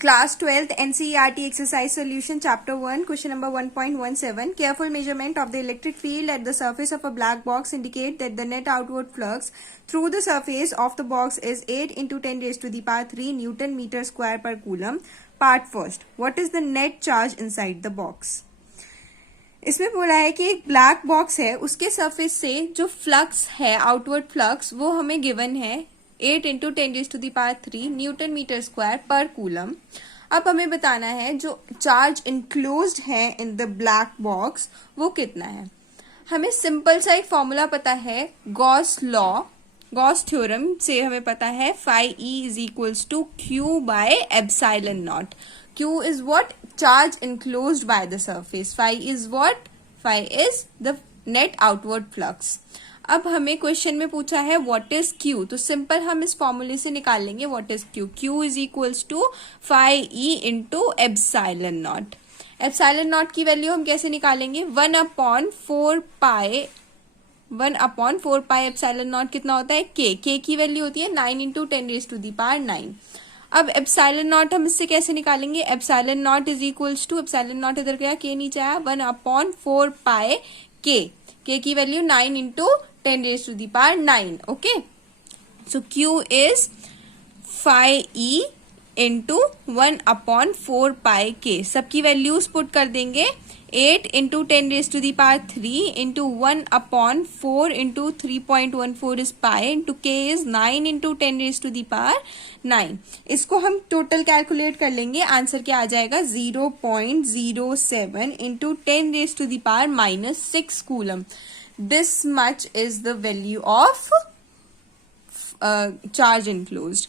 Class 12th NCERT exercise solution chapter 1 question number 1.17. Careful measurement of the electric field at the surface of a black box indicate that the net outward flux through the surface of the box is 8 into 10 raised to the power 3 Newton meter square per coulomb. Part first. What is the net charge inside the box? इसमें बोला है कि एक black box है, उसके surface से जो flux है, आउटवर्ड फ्लक्स, वो हमें गिवन है 8 इंटू 10⁻³ न्यूटन मीटर स्क्वायर पर कूलम। अब हमें बताना है जो चार्ज इनक्लोज्ड है इन द ब्लैक बॉक्स वो कितना है। हमें सिंपल सा एक फॉर्मूला पता है, गॉस लॉ, गॉस थ्योरम से हमें पता है phi E is equals to Q by epsilon naught. Q is what? Charge enclosed by the surface. Phi is what? Phi is the net outward flux. अब हमें question में पूछा है what is Q, तो सिंपल हम इस फॉर्मूले से निकाल लेंगे what is Q. Q is equals to phi E into epsilon naught. Epsilon naught की वैल्यू हम कैसे निकालेंगे? 1/4 पाई एप्सिलॉन नॉट कितना होता है? K की वैल्यू होती है 9 इंटू 10⁻⁹। अब एप्सिलॉन नॉट हम इससे कैसे निकालेंगे? Epsilon naught is equals to, epsilon naught इधर गया, K नीचे आया, 1/4 पाई K की value 9 into 10⁹। Okay, so Q is phi E into 1/4 pi K। सबकी वैल्यूज पुट कर देंगे, 8 into 10⁻³ into 1/4 into 3.14 is pi into K is 9 into 10⁻⁹। इसको हम टोटल कैलकुलेट कर लेंगे, आंसर क्या आ जाएगा? 0.07 into 10⁻⁻6 coulomb. This much is the value of charge enclosed.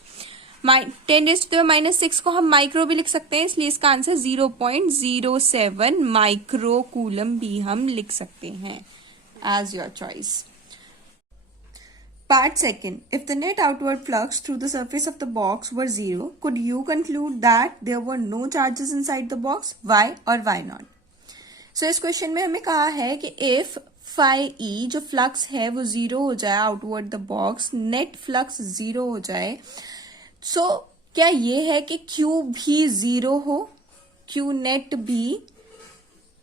10⁻⁻6 को हम माइक्रो भी लिख सकते हैं, इसलिए इसका आंसर 0.07 माइक्रो कूलम भी हम लिख सकते हैं, as your choice. Part 2. If the net outward flux through the surface of the box were 0, could you conclude that there were no charges inside the box? Why or why not? So इस question में हमें कहा है कि if phi E जो flux है वो 0 हो जाए outward the box, net flux 0 हो जाए, सो क्या ये है कि Q भी 0 हो, Q नेट भी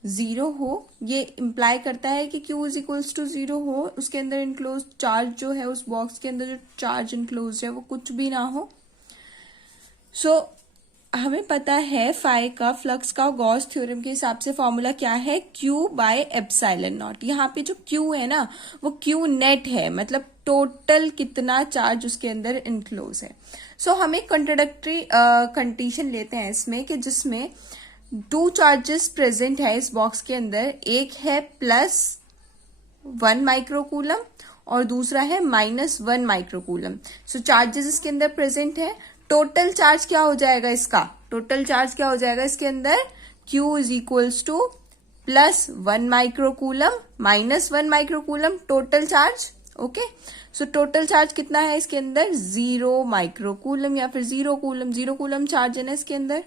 0 हो? ये इम्प्लाई करता है कि Q इज इक्वल्स टू 0 हो, उसके अंदर इनक्लोज चार्ज जो है, उस बॉक्स के अंदर जो चार्ज इनक्लोज है वो कुछ भी ना हो। सो हमें पता है फाई का, फ्लक्स का, गॉस थ्योरम के हिसाब से फॉर्मूला क्या है? Q bye epsilon not. यहाँ पे जो Q है ना वो Q नेट है, मतलब टोटल कितना चार्ज उसके अंदर इनक्लोज है। सो हमें कंट्रोडक्टरी कंडीशन लेते हैं इसमें कि जिसमें 2 चार्जेस प्रेजेंट है इस बॉक्स के अंदर, एक है +1 माइक्रोकूलम और दूसरा है -1 माइक्रोकूलम। सो चार्जेस इसके अंदर प्रेजेंट है। टोटल चार्ज क्या हो जाएगा इसका? टोटल चार्ज क्या हो जाएगा इसके अंदर? Q is equals to +1 microcoulomb -1 microcoulomb total charge. Okay, so total charge कितना है इसके अंदर? 0 माइक्रोकूलम या फिर 0 कूलम, 0 कूलम चार्ज है ना इसके अंदर।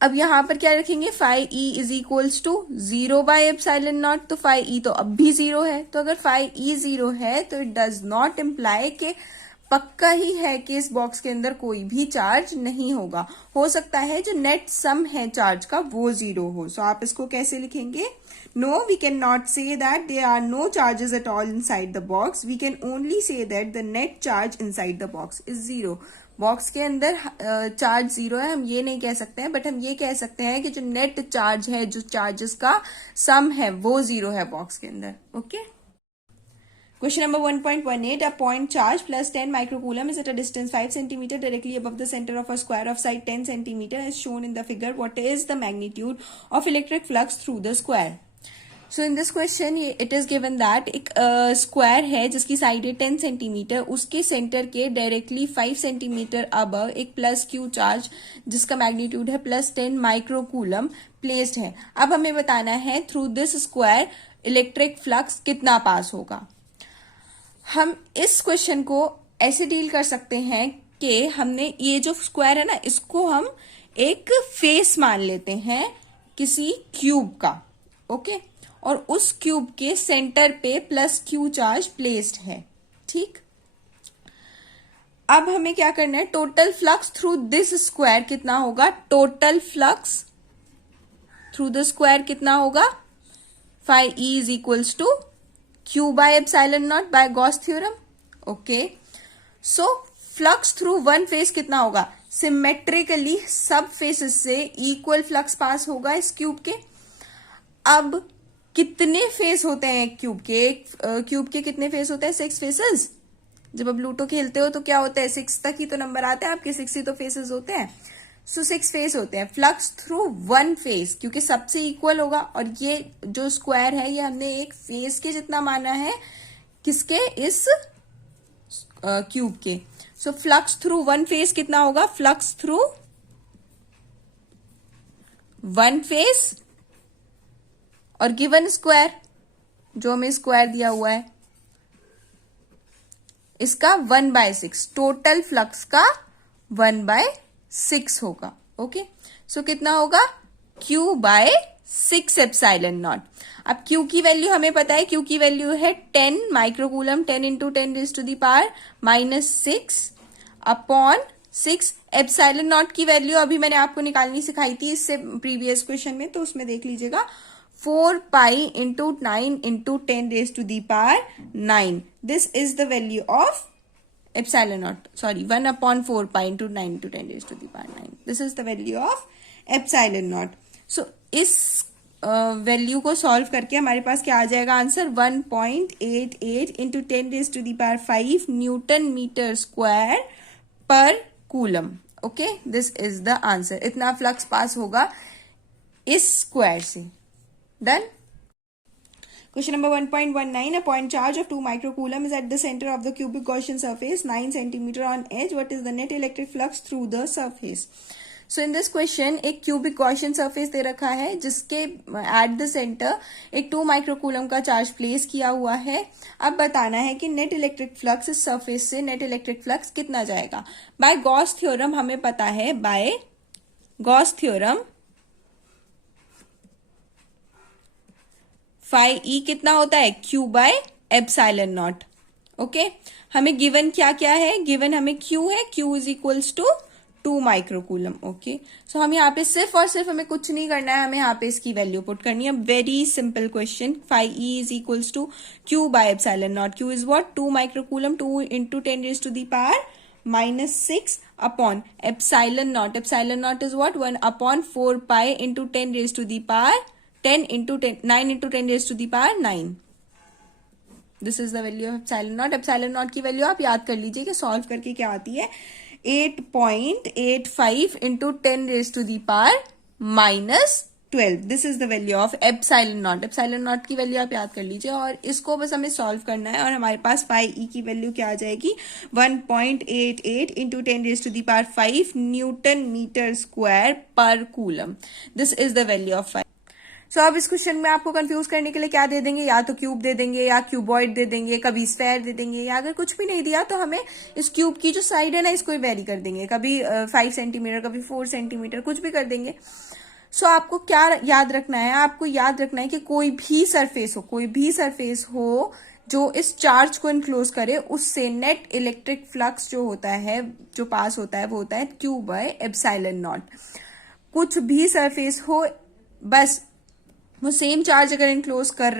अब यहां पर क्या रखेंगे? phi E is equals to 0 by epsilon naught, तो phi E तो अब भी 0 है, तो अगर phi E 0 है तो इट डज नॉट इम्प्लाई कि पक्का ही है कि इस बॉक्स के अंदर कोई भी चार्ज नहीं होगा। हो सकता है जो नेट सम है चार्ज का वो 0 हो। सो आप इसको कैसे लिखेंगे? No, we can not say that there are no charges at all inside the box, we can only say that the net charge inside the box is 0। Box के अंदर चार्ज 0 है, हम ये नहीं कह सकते हैं, बट हम ये कह सकते हैं कि जो नेट चार्ज है, जो चार्जेस का सम है वो 0 है बॉक्स के अंदर। Okay, Question number 1.18. A point charge plus 10 microcoulomb is at a distance 5 cm directly above the center of a square of side 10 cm as shown in the figure. What is the magnitude of electric flux through the square? So in this question it is given that एक square है जिसकी side है 10 centimetre, उसके centre के directly 5 centimetre above एक +Q charge जिसका magnitude है +10 microcoulomb placed है। अब हमें बताना है through this square electric flux कितना पास होगा। हम इस क्वेश्चन को ऐसे डील कर सकते हैं कि हमने ये जो स्क्वायर है ना इसको हम एक फेस मान लेते हैं किसी क्यूब का। ओके, और उस क्यूब के सेंटर पे +Q चार्ज प्लेस्ड है। ठीक, अब हमें क्या करना है, total flux through this square कितना होगा, total flux through the square कितना होगा, phi E is equals to Q by epsilon naught by Gauss theorem. Okay, so flux through one face कितना होगा, सिमेट्रिकली सब फेसेस से इक्वल फ्लक्स पास होगा इस क्यूब के। अब कितने फेस होते हैं क्यूब के, क्यूब के कितने फेस होते हैं, 6 फेसेस। जब आप लूडो खेलते हो तो क्या होता है, 6 तक ही तो नंबर आते हैं आपके, 6 ही तो फेसेस होते हैं। सो 6 फेस होते हैं। फ्लक्स थ्रू वन फेस क्योंकि सबसे इक्वल होगा, और ये जो स्क्वायर है ये हमने एक फेस के जितना माना है, किसके, इस क्यूब के। So flux through one face कितना होगा, फ्लक्स थ्रू वन फेस और गिवन स्क्वायर, जो हमें स्क्वायर दिया हुआ है इसका 1/6, टोटल फ्लक्स का 1/6 होगा। ओके, सो कितना होगा, Q/6 एप्सिलॉन नॉट। अब Q की वैल्यू हमें पता है, Q की वैल्यू है 10 माइक्रोकूलम, 10 × 10⁻⁻6 अपॉन 6। एप्सिलॉन नॉट की वैल्यू अभी मैंने आपको निकालनी सिखाई थी इससे प्रीवियस क्वेश्चन में, तो उसमें देख लीजिएगा 4π × 9 × 10⁻9। This is the value of epsilon naught, sorry, 1/4π × 9 × 10⁻9. This is the value of epsilon naught. So इस वैल्यू को सॉल्व करके हमारे पास क्या आ जाएगा आंसर, 1.88 × 10⁵ न्यूटन मीटर स्क्वायर पर coulomb. Okay, this is the answer. इतना फ्लक्स पास होगा इस स्क्वायर से। Done. Question number 1.19. A point charge of 2 microcoulomb is at the center of the cubic Gaussian surface, 9 cm on edge. What is the net electric flux through the surface? So in this question, एक cubic Gaussian surface दे रखा है जिसके at the center एक 2 microcoulomb का charge place किया हुआ है। अब बताना है कि नेट इलेक्ट्रिक फ्लक्स इस सरफेस से नेट इलेक्ट्रिक फ्लक्स कितना जाएगा। बाय गॉस थ्योरम हमें पता है, by Gauss theorem phi E कितना होता है, Q/epsilon naught। ओके, हमें गिवन क्या क्या है, गिवन हमें Q है, Q is equals to 2 microcoulomb. Okay, so हम यहाँ पे सिर्फ और सिर्फ हमें कुछ नहीं करना है, हमें यहाँ पे इसकी वैल्यू पुट करनी है। Very simple question. phi E is equals to Q/epsilon naught। Q is what, 2 माइक्रोकूलम, 2 × 10⁻⁻6 upon epsilon naught. Epsilon naught is what, 1/4π × 9 × 10⁻9। This is the value of epsilon naught. Epsilon naught की value आप याद कर लीजिए कि solve करके क्या आती है, 8.85 × 10⁻12। This is the value of epsilon naught. Epsilon naught की वैल्यू आप याद कर लीजिए और इसको बस हमें सॉल्व करना है, और हमारे पास phi E की वैल्यू क्या आ जाएगी, 1.88 × 10⁵ न्यूटन मीटर स्क्वायर पर coulomb. This is the value of phi। सो अब इस क्वेश्चन में आपको कंफ्यूज करने के लिए क्या दे देंगे, या तो क्यूब दे देंगे या क्यूबॉइड दे देंगे, कभी स्फेयर दे देंगे, या अगर कुछ भी नहीं दिया तो हमें इस क्यूब की जो साइड है ना इसको ही वेरी कर देंगे, कभी 5 सेंटीमीटर, कभी 4 सेंटीमीटर, कुछ भी कर देंगे। सो आपको क्या याद रखना है, आपको याद रखना है कि कोई भी सरफेस हो जो इस चार्ज को इनक्लोज करे, उससे नेट इलेक्ट्रिक फ्लक्स जो होता है, जो पास होता है, वो होता है Q/epsilon naught। कुछ भी सरफेस हो, बस वो सेम चार्ज अगर इनक्लोज कर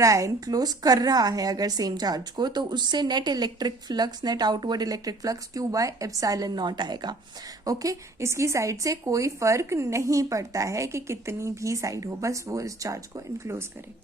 रहा है अगर सेम चार्ज को, तो उससे net electric flux, net outward electric flux Q/epsilon naught आएगा। ओके, इसकी साइड से कोई फर्क नहीं पड़ता है कि कितनी भी साइड हो, बस वो इस चार्ज को इनक्लोज करे।